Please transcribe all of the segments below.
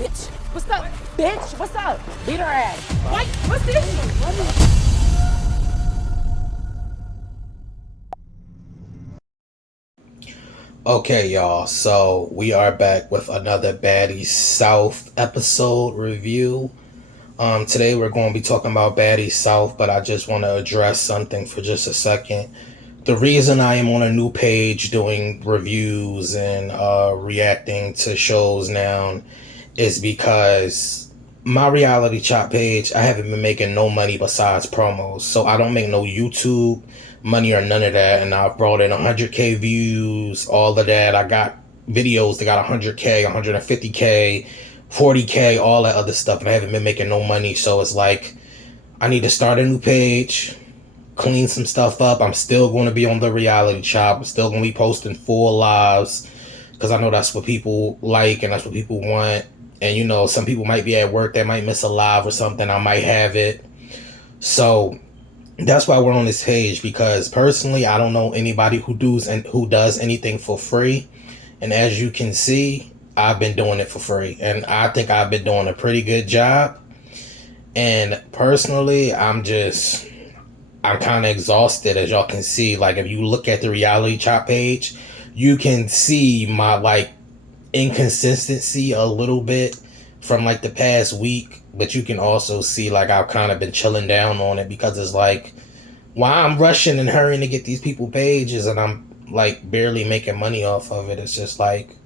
Bitch, what's up? Bitch, what's up? Beat her ass. What? What's this? Okay, y'all, so we are back with another Baddies South episode review. Today we're going to be talking about Baddies South, but I just want to address something for just a second. The reason I am on a new page doing reviews and reacting to shows now is because my reality chop page, I haven't been making no money besides promos. So I don't make no YouTube money or none of that. And I've brought in 100K views, all of that. I got videos that got 100K, 150K, 40K, all that other stuff. And I haven't been making no money. So it's like, I need to start a new page, clean some stuff up. I'm still going to be on the reality chop. I'm still going to be posting full lives because I know that's what people like and that's what people want. And you know, some people might be at work, they might miss a live or something. I might have it. So that's why we're on this page, because personally I don't know anybody who does anything for free. And as you can see, I've been doing it for free. And I think I've been doing a pretty good job. And personally, I'm kind of exhausted, as y'all can see. Like, if you look at the reality chop page, you can see my like inconsistency a little bit from like the past week, but you can also see like I've kind of been chilling down on it, because it's like, why I'm rushing and hurrying to get these people pages and I'm like barely making money off of it. It's just like,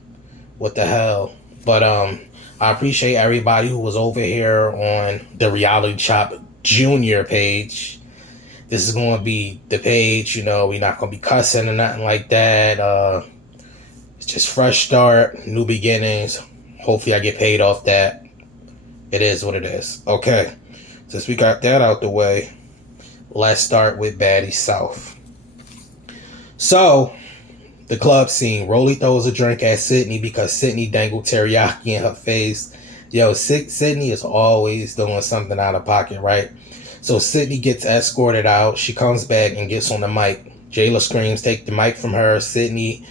what the hell. But I appreciate everybody who was over here on the reality chop junior page. This is going to be the page, you know, we're not going to be cussing or nothing like that. It's just fresh start, new beginnings. Hopefully I get paid off that. It is what it is. Okay, since we got that out the way, let's start with Baddies South. So, the club scene. Rolly throws a drink at Sydney because Sydney dangled teriyaki in her face. Yo, Sydney is always doing something out of pocket, right? So Sydney gets escorted out. She comes back and gets on the mic. Jayla screams, take the mic from her. Sydney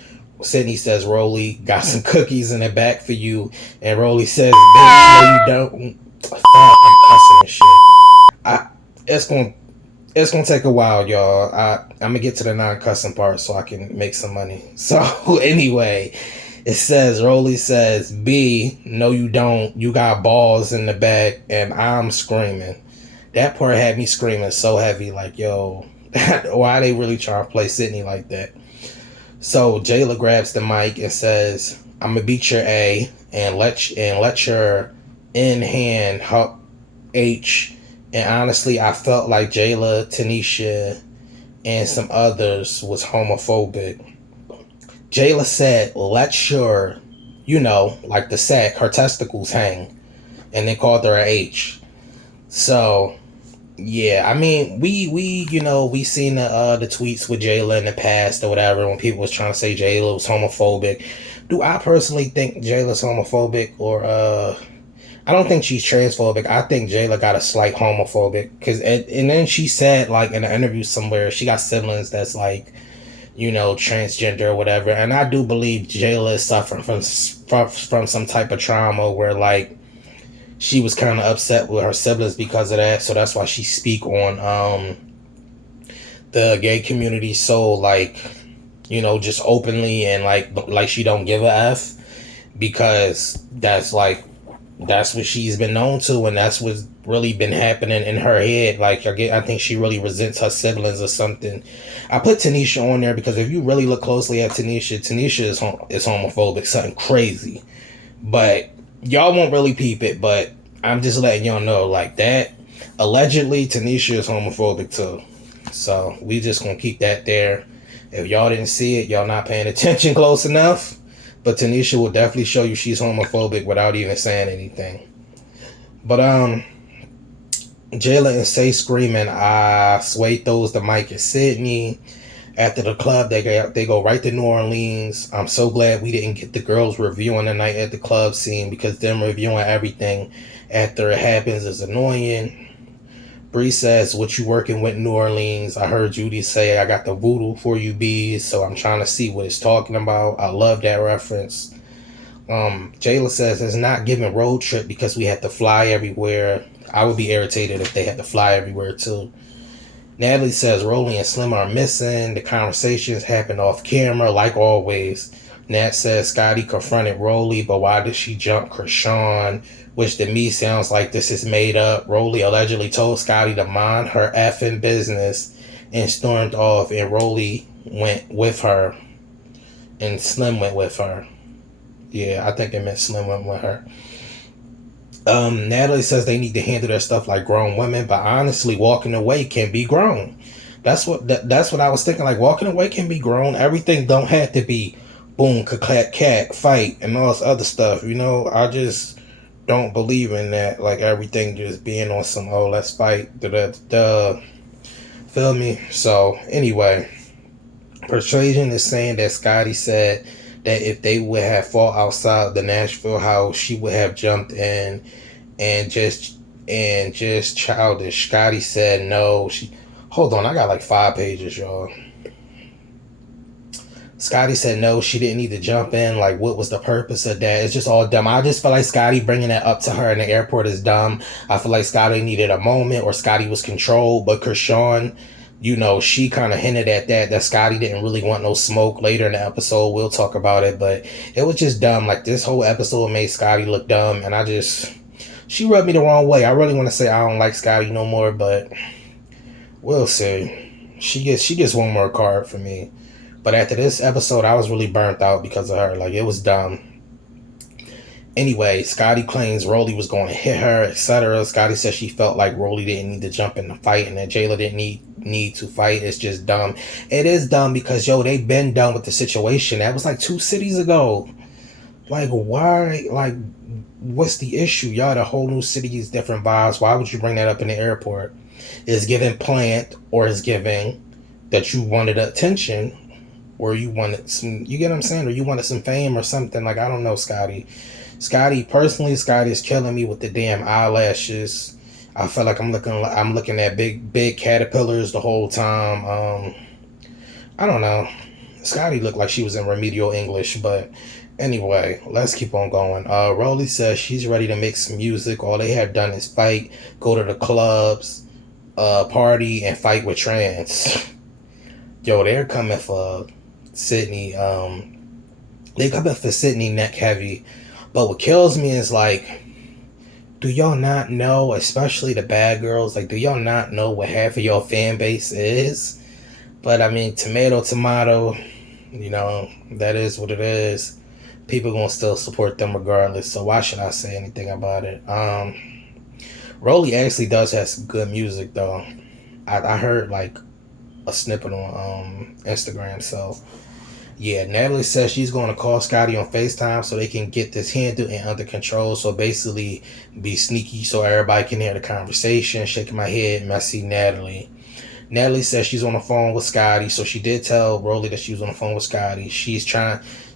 says, Rolly, got some cookies in the back for you. And Rolly says, bitch, no you don't. Fuck, I'm cussing and shit. It's gonna take a while, y'all. I'm gonna get to the non-cussing part so I can make some money. So anyway, Rolly says, B, no you don't. You got balls in the back. And I'm screaming. That part had me screaming so heavy, like, yo, why are they really trying to play Sydney like that? So Jayla grabs the mic and says, I'm gonna beat your A and let your N hand help H. And honestly, I felt like Jayla, Tanisha, and some others was homophobic. Jayla said, let your, you know, like the sack, her testicles hang. And they called her a H. So, yeah, I mean, we seen the tweets with Jayla in the past or whatever, when people was trying to say Jayla was homophobic. Do I personally think Jayla's homophobic? Or I don't think she's transphobic. I think Jayla got a slight homophobic, and then she said, like, in an interview somewhere, she got siblings that's like, you know, transgender or whatever. And I do believe Jayla is suffering from some type of trauma where, like, she was kind of upset with her siblings because of that. So that's why she speak on the gay community so, like, you know, just openly, and like she don't give a F, because that's what she's been known to, and that's what's really been happening in her head. Like, I think she really resents her siblings or something. I put Tanisha on there because if you really look closely at Tanisha is homophobic, something crazy. But y'all won't really peep it, but I'm just letting y'all know, like, that allegedly Tanisha is homophobic too. So we just gonna keep that there. If y'all didn't see it, y'all not paying attention close enough. But Tanisha will definitely show you she's homophobic without even saying anything. But Jayla and Say screaming, Sway throws the mic at Sydney. After the club, they go right to New Orleans. I'm so glad we didn't get the girls reviewing the night at the club scene, because them reviewing everything after it happens is annoying. Bree says, what you working with New Orleans? I heard Judy say, I got the voodoo for you bees, so I'm trying to see what it's talking about. I love that reference. Jayla says it's not giving road trip because we have to fly everywhere. I would be irritated if they had to fly everywhere too. Natalie says Rolly and Slim are missing. The conversations happened off camera, like always. Nat says Scotty confronted Rolly, but why did she jump Krishan? Which to me sounds like this is made up. Rolly allegedly told Scotty to mind her effing business and stormed off, and Rolly went with her, and Slim went with her. Yeah, I think it meant Slim went with her. Natalie says they need to handle their stuff like grown women, but honestly, walking away can be grown. That's what I was thinking. Like walking away can be grown. Everything don't have to be boom, clack, cat, fight, and all this other stuff. You know, I just don't believe in that. Like everything just being on some let's fight, Feel me? So anyway, Persuasion is saying that Scotty said that if they would have fought outside the Nashville house, she would have jumped in and just childish. Scotty said no. Hold on, I got like 5 pages, y'all. Scotty said no, she didn't need to jump in. Like, what was the purpose of that? It's just all dumb. I just feel like Scotty bringing that up to her in the airport is dumb. I feel like Scotty needed a moment, or Scotty was controlled. But Krishan, you know, she kind of hinted at that Scotty didn't really want no smoke. Later in the episode, we'll talk about it. But it was just dumb. Like, this whole episode made Scotty look dumb. And she rubbed me the wrong way. I really want to say I don't like Scotty no more, but we'll see. She gets one more card for me. But after this episode, I was really burnt out because of her. Like, it was dumb. Anyway, Scotty claims Rolly was going to hit her, etc. Scotty says she felt like Rolly didn't need to jump in the fight and that Jayla didn't need to fight. It's just dumb. It is dumb because, yo, they've been done with the situation. That was like 2 cities ago. Like, why? Like, what's the issue? Y'all, the whole new city is different vibes. Why would you bring that up in the airport? Is giving plant or is giving that you wanted attention or you wanted some, you get what I'm saying? Or you wanted some fame or something. Like, I don't know, Scotty. Scotty is killing me with the damn eyelashes. I feel like I'm looking at big caterpillars the whole time. I don't know. Scotty looked like she was in remedial English, but anyway, let's keep on going. Rolly says she's ready to make some music. All they have done is fight, go to the clubs, party, and fight with trans. Yo, they're coming for Sydney. They coming for Sydney neck heavy. But what kills me is like, do y'all not know, especially the bad girls, like, do y'all not know what half of your fan base is? But I mean, tomato, you know, that is what it is. People gonna still support them regardless, so why should I say anything about it? Rolly actually does have some good music though. I heard like a snippet on Instagram, so yeah. Natalie says she's going to call Scotty on FaceTime so they can get this handled and under control. So basically be sneaky so everybody can hear the conversation. Shaking my head, messy Natalie. Natalie says she's on the phone with Scotty, so she did tell Rolly that she was on the phone with Scotty.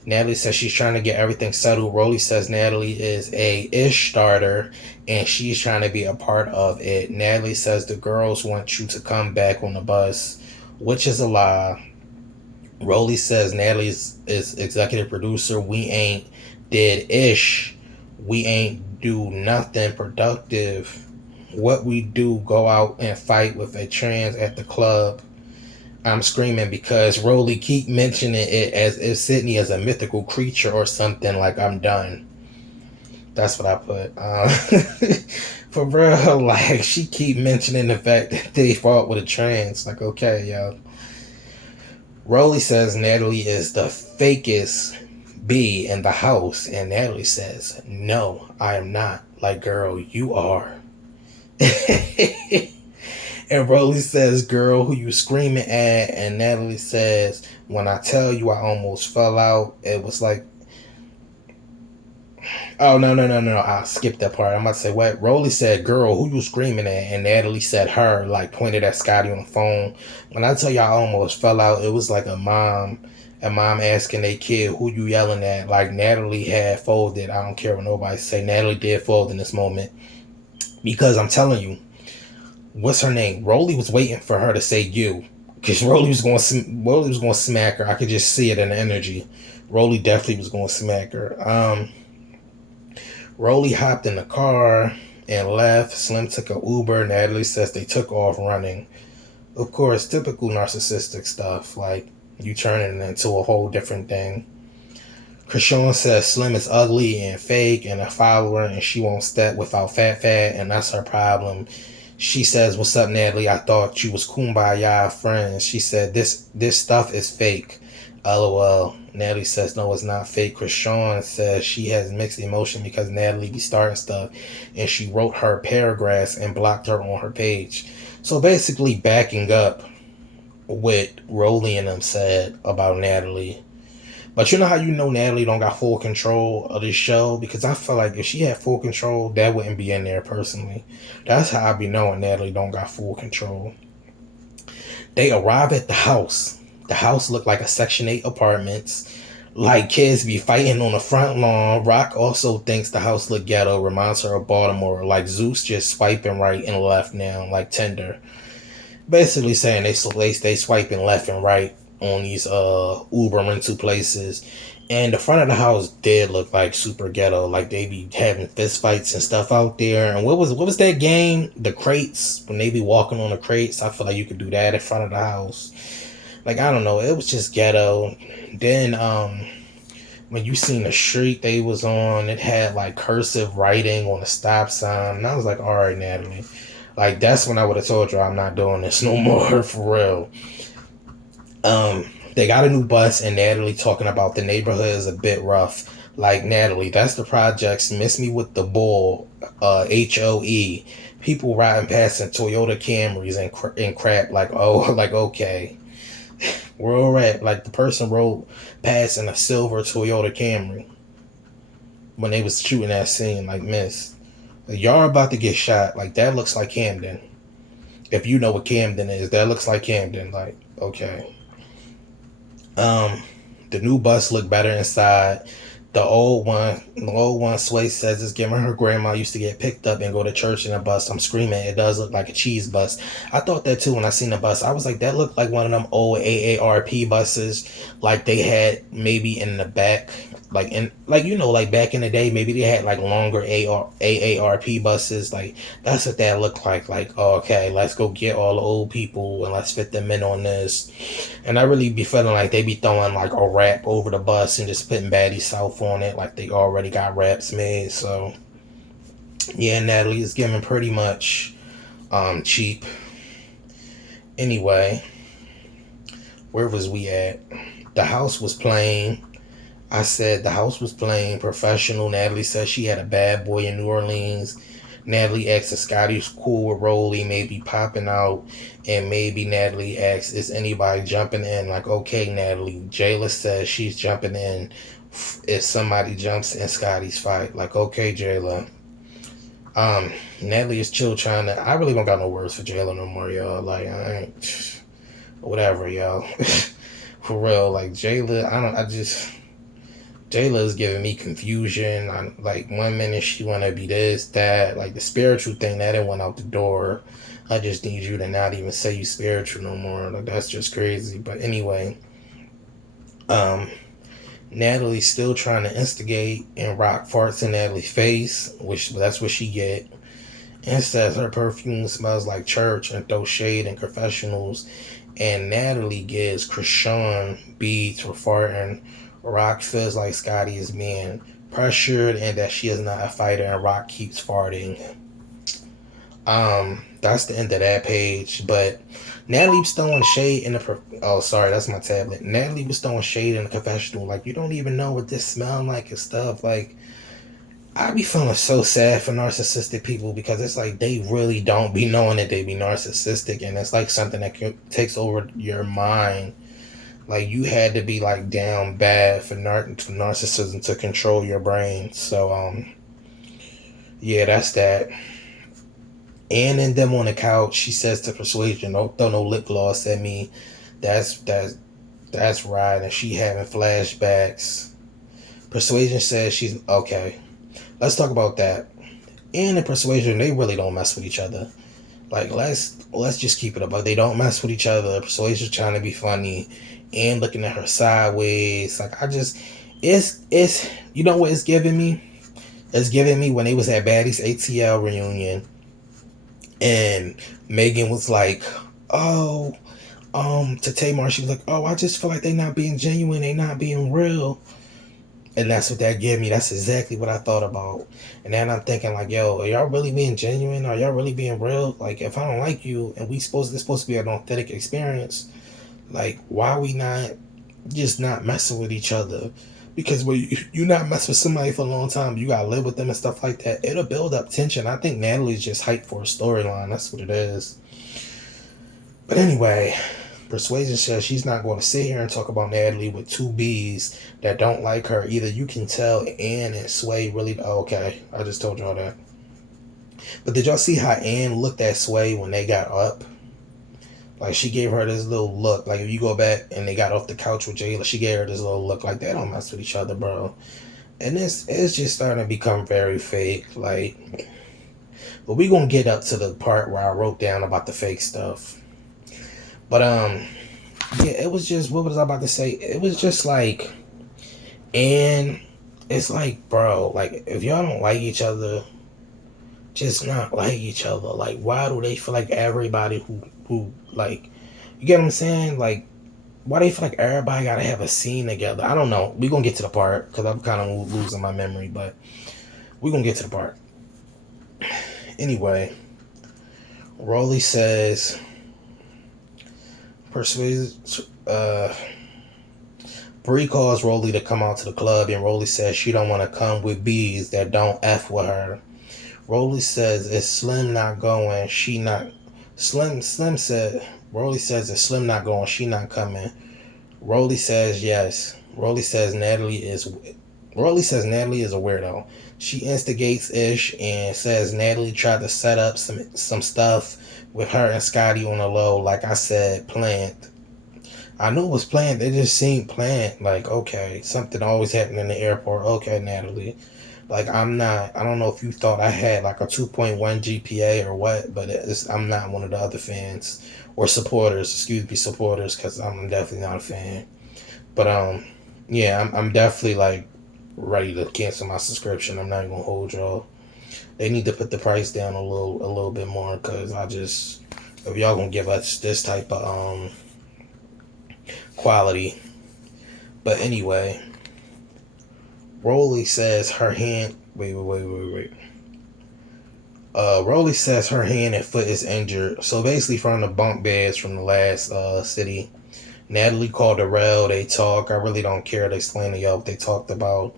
Natalie says she's trying to get everything settled. Rolly says Natalie is a ish starter and she's trying to be a part of it. Natalie says the girls want you to come back on the bus, which is a lie. Rolly says Natalie is executive producer. We ain't did ish. We ain't do nothing productive. What we do, go out and fight with a trans at the club. I'm screaming because Rolly keep mentioning it as if Sydney is a mythical creature or something. Like, I'm done. That's what I put. For real, like, she keep mentioning the fact that they fought with a trans. Like, okay, yo. Rolly says Natalie is the fakest bee in the house. And Natalie says, no, I am not. Like, girl, you are. And Rolly says, girl, who you screaming at? And Natalie says, when I tell you I almost fell out, it was like, oh, no. I skipped that part. I'm about to say, what? Rolly said, girl, who you screaming at? And Natalie said, her, like pointed at Scotty on the phone. When I tell you I almost fell out, it was like a mom asking a kid, who you yelling at? Like, Natalie had folded. I don't care what nobody say. Natalie did fold in this moment. Because I'm telling you, what's her name? Rolly was waiting for her to say you. Because Rolly was going to smack her. I could just see it in the energy. Rolly definitely was going to smack her. Rolly hopped in the car and left. Slim took a Uber. Natalie says they took off running. Of course, typical narcissistic stuff. Like, you turning it into a whole different thing. Krishan says Slim is ugly and fake and a follower and she won't step without Fat Fat and that's her problem. She says, "What's up, Natalie? I thought you was kumbaya friends." She said, This stuff is fake. LOL. Natalie says, "No, it's not fake." Krishan says she has mixed emotion because Natalie be starting stuff and she wrote her paragraphs and blocked her on her page. So basically backing up what Rolly and them said about Natalie. But you know how you know Natalie don't got full control of this show? Because I feel like if she had full control, that wouldn't be in there personally. That's how I be knowing Natalie don't got full control. They arrive at the house. The house looked like a Section 8 apartments. Like kids be fighting on the front lawn. Rock also thinks the house look ghetto, reminds her of Baltimore. Like Zeus just swiping right and left now, like Tinder. Basically saying they swiping left and right on these Uber rental places. And the front of the house did look like super ghetto, like they be having fist fights and stuff out there. And what was that game? The crates, when they be walking on the crates. I feel like you could do that in front of the house. Like, I don't know, it was just ghetto. Then when you seen the street they was on, it had like cursive writing on the stop sign. And I was like, all right, Natalie. Like, that's when I would have told you I'm not doing this no more, for real. They got a new bus, and Natalie talking about the neighborhood is a bit rough. Like, Natalie, that's the projects. Miss me with the bull, HOE. People riding past in Toyota Camrys and crap. Like, oh, like, okay. We're all right. Like, the person rode past in a silver Toyota Camry when they was shooting that scene. Like, miss, y'all about to get shot. Like, that looks like Camden. If you know what Camden is, that looks like Camden. Like, okay. The new bus looked better inside. The old one, Sway says it's giving her grandma used to get picked up and go to church in a bus. I'm screaming, it does look like a cheese bus. I thought that too when I seen the bus. I was like, that looked like one of them old AARP buses, like they had maybe in the back, like like back in the day, maybe they had like longer AARP buses. Like, that's what that looked like. Like, oh, okay, let's go get all the old people and let's fit them in on this. And I really be feeling like they be throwing like a wrap over the bus and just putting Baddies South on it, like they already got wraps made. So yeah, Natalie is giving pretty much cheap. Anyway, where was we at? The house was plain. I said the house was plain, professional. Natalie said she had a bad boy in New Orleans. Natalie asks if Scotty's cool with Rolly, maybe popping out, and maybe Natalie asks, is anybody jumping in? Like, okay, Natalie. Jayla says she's jumping in if somebody jumps in Scotty's fight. Like, okay, Jayla. Natalie is chill trying to. I really don't got no words for Jayla no more, y'all. Like, I ain't. Whatever, y'all. For real, like Jayla, Jayla is giving me confusion. Like, 1 minute she want to be this, that. Like, the spiritual thing, that didn't went out the door. I just need you to not even say you spiritual no more. Like, that's just crazy. But anyway, Natalie's still trying to instigate, and Rock farts in Natalie's face, which that's what she get. And says her perfume smells like church and throws shade in confessionals. And Natalie gives Krishan beads for farting. Rock feels like Scotty is being pressured and that she is not a fighter, and Rock keeps farting. That's the end of that page. But Natalie was throwing shade in the oh, sorry, that's my tablet. Natalie was throwing shade in the confessional. Like, you don't even know what this smell like and stuff. Like, I be feeling so sad for narcissistic people because it's like they really don't be knowing that they be narcissistic, and it's like something that takes over your mind. Like, you had to be like down bad for narcissism to control your brain. So yeah, that's that. Ann and them on the couch. She says to Persuasion, "Don't throw no lip gloss at me." That's right, and she having flashbacks. Persuasion says she's okay. Let's talk about that. Ann and Persuasion, they really don't mess with each other. Like, let's just keep it up. Like, they don't mess with each other. Persuasion's trying to be funny, and looking at her sideways. Like, It's you know what it's giving me? It's giving me when they was at Baddies ATL reunion and Megan was like, oh, to Tamar, she was like, oh, I just feel like they not being genuine, they not being real. And that's what that gave me. That's exactly what I thought about. And then I'm thinking like, yo, are y'all really being genuine? Are y'all really being real? Like, if I don't like you and this supposed to be an authentic experience, like, why are we not just not messing with each other? Because when you not mess with somebody for a long time, you gotta live with them and stuff like that. It'll build up tension. I think Natalie's just hyped for a storyline. That's what it is. But anyway, Persuasion says she's not going to sit here and talk about Natalie with two B's that don't like her. Either you can tell Ann and Sway really. Oh, okay, I just told y'all that. But did y'all see how Ann looked at Sway when they got up? Like, she gave her this little look. Like, if you go back and they got off the couch with Jayla, she gave her this little look. Like, they don't mess with each other, bro. And it's just starting to become very fake. Like, but we gonna get up to the part where I wrote down about the fake stuff. But yeah, it was just, what was I about to say? It was just like, and it's like, bro, like, if y'all don't like each other, just not like each other. Like, why do they feel like everybody who like, you get what I'm saying? Like, why do they feel like everybody gotta have a scene together? I don't know. We gonna get to the part because I'm kind of losing my memory, but we gonna get to the part. Anyway, Rolly says, Bree calls Rolly to come out to the club, and Rolly says she don't want to come with bees that don't F with her. Rolly says it's Slim not going, she not. Slim said, Rolly says it's Slim not going, she not coming. Rolly says yes. Rolly says Natalie is a weirdo. She instigates Ish and says Natalie tried to set up some stuff with her and Scotty on the low. Like I said, planned. I knew it was planned. It just seemed planned. Like, okay, something always happened in the airport. Okay, Natalie. Like, I don't know if you thought I had like a 2.1 GPA or what, but I'm not one of the other fans or supporters, because I'm definitely not a fan. But, yeah, I'm definitely like ready to cancel my subscription. I'm not even gonna hold y'all. They need to put the price down a little bit more, because if y'all gonna give us this type of, quality. But anyway, Rolly says her hand. Wait. Rolly says her hand and foot is injured. So basically, from the bunk beds from the last city, Natalie called Darrell. They talk. I really don't care to explain to y'all what they talked about.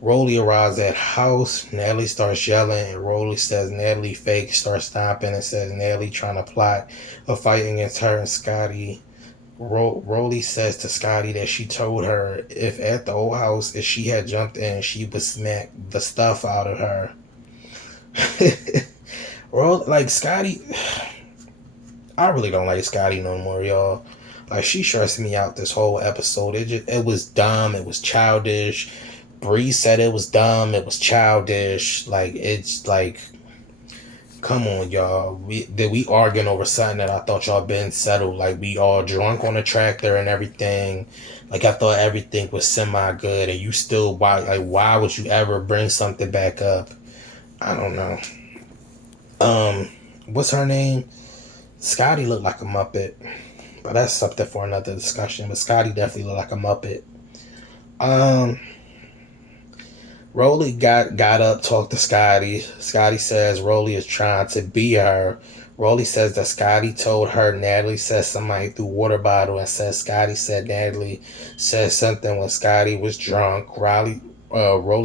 Rolly arrives at house. Natalie starts yelling, and Rolly says Natalie fake. Starts stomping and says Natalie trying to plot a fight against her and Scotty. Rolly says to Scotty that she told her if at the old house, if she had jumped in, she would smack the stuff out of her. Like, Scotty, I really don't like Scotty no more, y'all. Like, she stressed me out this whole episode. It was dumb. It was childish. Bree said it was dumb. It was childish. Like, it's like, come on, y'all. We arguing over something that I thought y'all been settled. Like, we all drunk on the tractor and everything. Like, I thought everything was semi good, and you still why would you ever bring something back up? I don't know. What's her name? Scotty looked like a Muppet, but that's something for another discussion. But Scotty definitely looked like a Muppet. Rolly got up, talked to Scotty. Scotty says Rolly is trying to be her. Rolly says that Scotty told her Natalie said somebody threw water bottle, and says Scotty said Natalie said something when Scotty was drunk. Rolly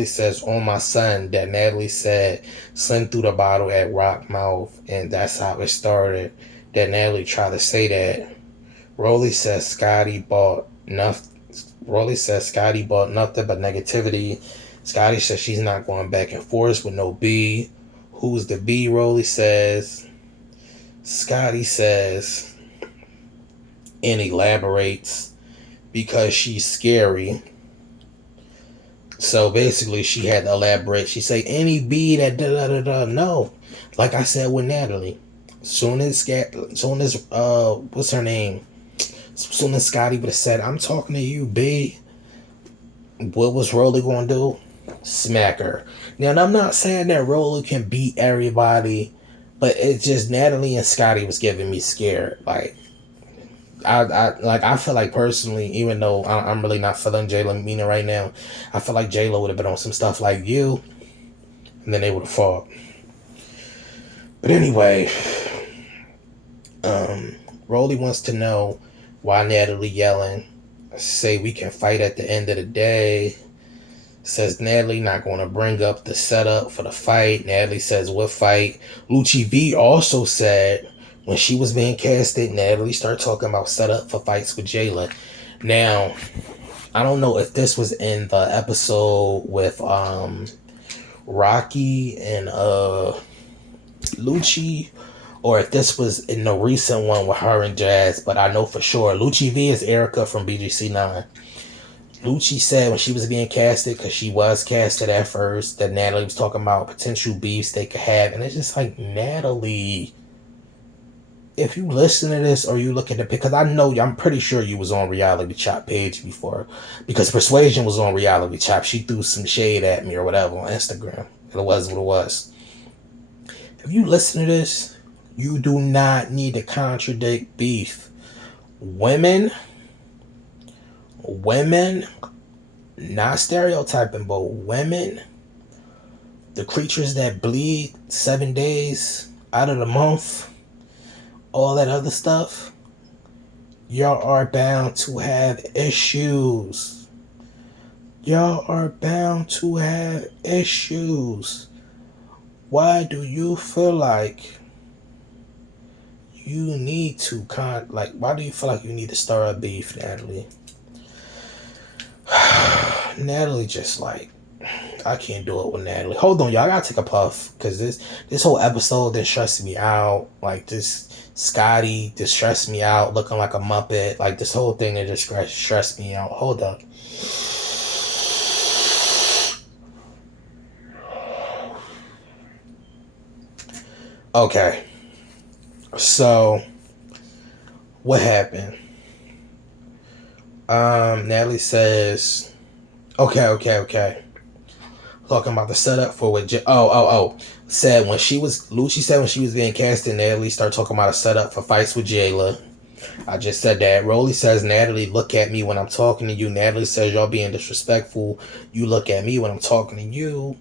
says on my son that Natalie said Slim threw the bottle at Rock Mouth, and that's how it started. That Natalie tried to say that. Rolly says Scotty bought nothing. Rolly says Scotty bought nothing but negativity. Scotty says she's not going back and forth with no B. Who's the B? Rolly says. Scotty says and elaborates because she's scary. So basically, she had to elaborate. She say any B that da. No, like I said with Natalie. Soon as what's her name? Soon as Scotty would have said, "I'm talking to you, B." what was Rolly gonna do? Smack her. Now, I'm not saying that Rolly can beat everybody, but it's just Natalie and Scotty was giving me scared. I feel like personally, even though I'm really not feeling Jayla Mina right now, I feel like Jayla would have been on some stuff like you, and then they would have fought. But anyway, Rolly wants to know why Natalie yelling. Say we can fight at the end of the day. Says Natalie not going to bring up the setup for the fight. Natalie says what fight? Lucci V also said when she was being casted, Natalie started talking about setup for fights with Jayla. Now, I don't know if this was in the episode with Rocky and Lucci, or if this was in the recent one with her and Jazz, but I know for sure Lucci V is Erica from BGC9. Lucci said when she was being casted, because she was casted at first, that Natalie was talking about potential beefs they could have, and it's just like, Natalie, if you listen to this or you look at it, because I'm pretty sure you was on Reality Chop page before, because Persuasion was on Reality Chop. She threw some shade at me or whatever on Instagram. It was what it was. If you listen to this, you do not need to contradict beef. Women, not stereotyping, but women, the creatures that bleed 7 days out of the month, all that other stuff, y'all are bound to have issues. Y'all are bound to have issues. Why do you feel like you need to why do you feel like you need to stir up beef, Natalie? Natalie just I can't do it with Natalie. Hold on, y'all. I gotta take a puff because this whole episode that stressed me out. Like this Scotty just stressed me out, looking like a Muppet. Like this whole thing that just stressed me out. Hold up. Okay. So what happened? Natalie says, okay. Talking about the setup for what? Said when Lucci said when she was being casted, Natalie started talking about a setup for fights with Jayla. I just said that. Rolly says, Natalie, look at me when I'm talking to you. Natalie says, y'all being disrespectful. You look at me when I'm talking to you.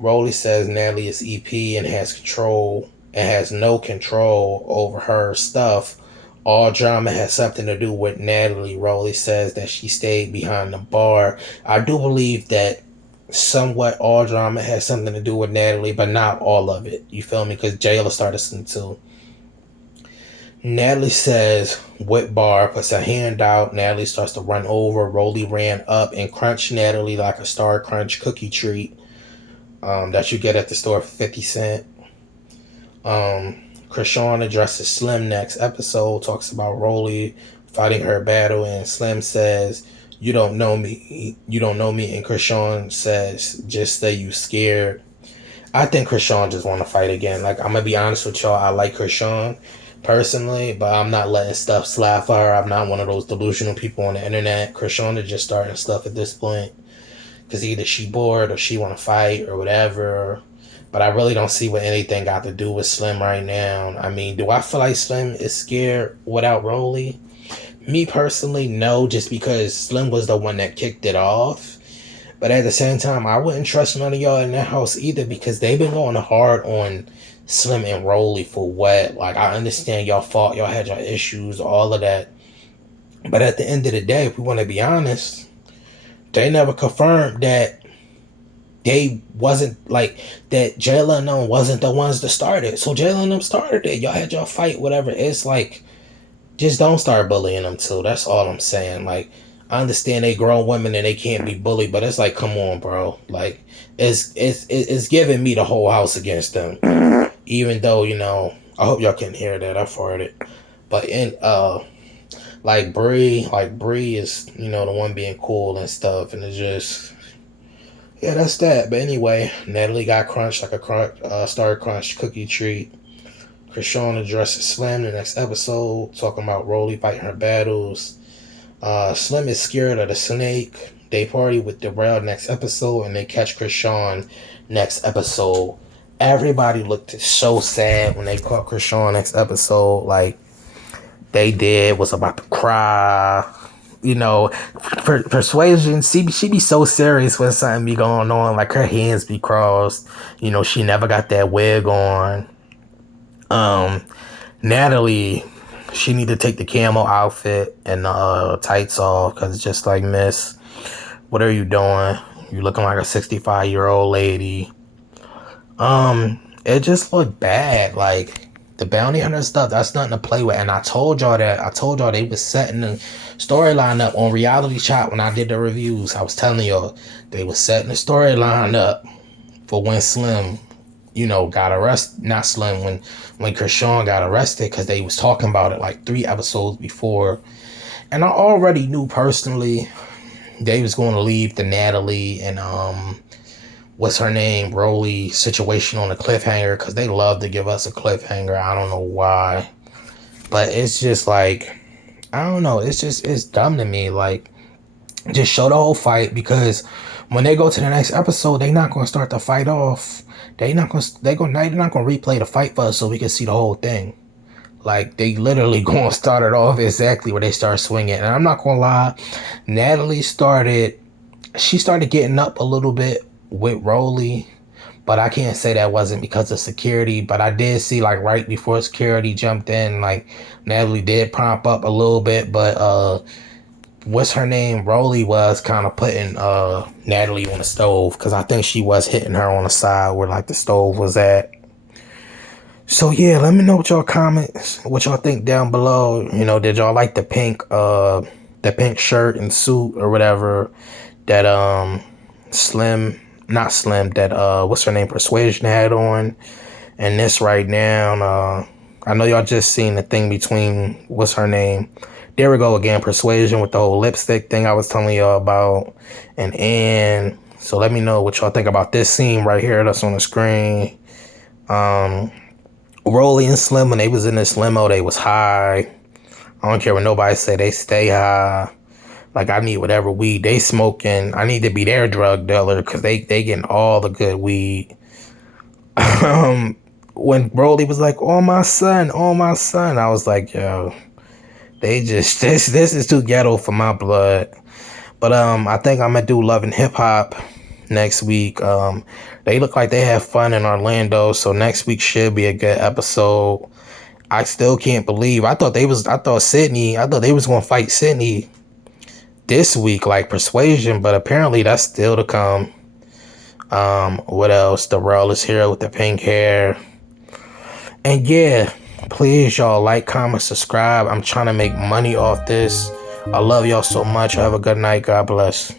Rolly says Natalie is EP and has no control over her stuff. All drama has something to do with Natalie. Rolly says that she stayed behind the bar. I do believe that somewhat all drama has something to do with Natalie, but not all of it. You feel me? Because Jayla started listening too. Natalie says, what bar? Puts her hand out. Natalie starts to run over. Rolly ran up and crunched Natalie like a Star Crunch cookie treat that you get at the store for 50 cents. Krishan addresses Slim next episode, talks about Rolly fighting her battle, and Slim says, you don't know me, and Krishan says, just say you scared. I think Krishan just want to fight again. Like, I'm going to be honest with y'all, I like Krishan personally, but I'm not letting stuff slide for her. I'm not one of those delusional people on the internet. Krishan is just starting stuff at this point, because either she bored or she want to fight or whatever. But I really don't see what anything got to do with Slim right now. I mean, do I feel like Slim is scared without Rolly? Me personally, no, just because Slim was the one that kicked it off. But at the same time, I wouldn't trust none of y'all in that house either, because they've been going hard on Slim and Rolly for what? Like, I understand y'all fought, y'all had your issues, all of that. But at the end of the day, if we want to be honest, they never confirmed that they wasn't that Jayla and them wasn't the ones that started. So Jayla and them started it. Y'all had y'all fight, whatever. It's like, just don't start bullying them too. That's all I'm saying. Like, I understand they grown women and they can't be bullied, but it's like, come on, bro. Like, it's giving me the whole house against them. Even though, I hope y'all can hear that. I farted. But Bree is, the one being cool and stuff, and it's just, yeah, that's that. But anyway, Natalie got crunched like a Star Crunch cookie treat. Krishan addresses Slim in the next episode, talking about Rolly fighting her battles. Slim is scared of the snake. they party with Darrell next episode, and they catch Krishan next episode. Everybody looked so sad when they caught Krishan next episode. Like, they did was about to cry. You know, Persuasion, she be so serious when something be going on. Like, her hands be crossed. You know, she never got that wig on. Natalie, she need to take the camo outfit and the tights off, because it's just like, miss, what are you doing? You looking like a 65-year-old lady. It just looked bad. Like, the bounty hunter stuff, that's nothing to play with. And I told y'all they was setting the storyline up on Reality Chat when I did the reviews. I was telling y'all they was setting the storyline up for when Slim, you know, got arrested. Not Slim, when Krishan got arrested, because they was talking about it like 3 episodes before. And I already knew personally they was going to leave the Natalie and what's her name, Broly situation on a cliffhanger, because they love to give us a cliffhanger. I don't know why, but it's just like, I don't know, it's dumb to me. Like, just show the whole fight, because when they go to the next episode, they not going to start the fight off. They're not going to replay the fight for us so we can see the whole thing. Like, they literally going to start it off exactly where they start swinging. And I'm not going to lie, Natalie started getting up a little bit with Rolly, but I can't say that wasn't because of security. But I did see, like, right before security jumped in, like, Natalie did prompt up a little bit, but what's her name, Rolly was kind of putting Natalie on the stove, because I think she was hitting her on the side where, like, the stove was at. So yeah, let me know what y'all comments, what y'all think down below. You know, did y'all like the pink shirt and suit or whatever that what's her name, Persuasion had on? And this right now, I know y'all just seen the thing between, what's her name, there we go again, Persuasion, with the whole lipstick thing I was telling y'all about, and Anne. So let me know what y'all think about this scene right here that's on the screen. Rolly and Slim, when they was in this limo, they was high. I don't care what nobody say, they stay high. Like, I need whatever weed they smoking. I need to be their drug dealer, because they getting all the good weed. When Broly was like, oh my son, I was like, yo, they just, this is too ghetto for my blood. But I think I'm gonna do Love and Hip Hop next week. They look like they have fun in Orlando, so next week should be a good episode. I still can't believe, I thought they was gonna fight Sydney this week, like Persuasion, but apparently that's still to come. What else? Darrell is here with the pink hair. And yeah, please y'all like, comment, subscribe. I'm trying to make money off this. I love y'all so much. Have a good night. God bless.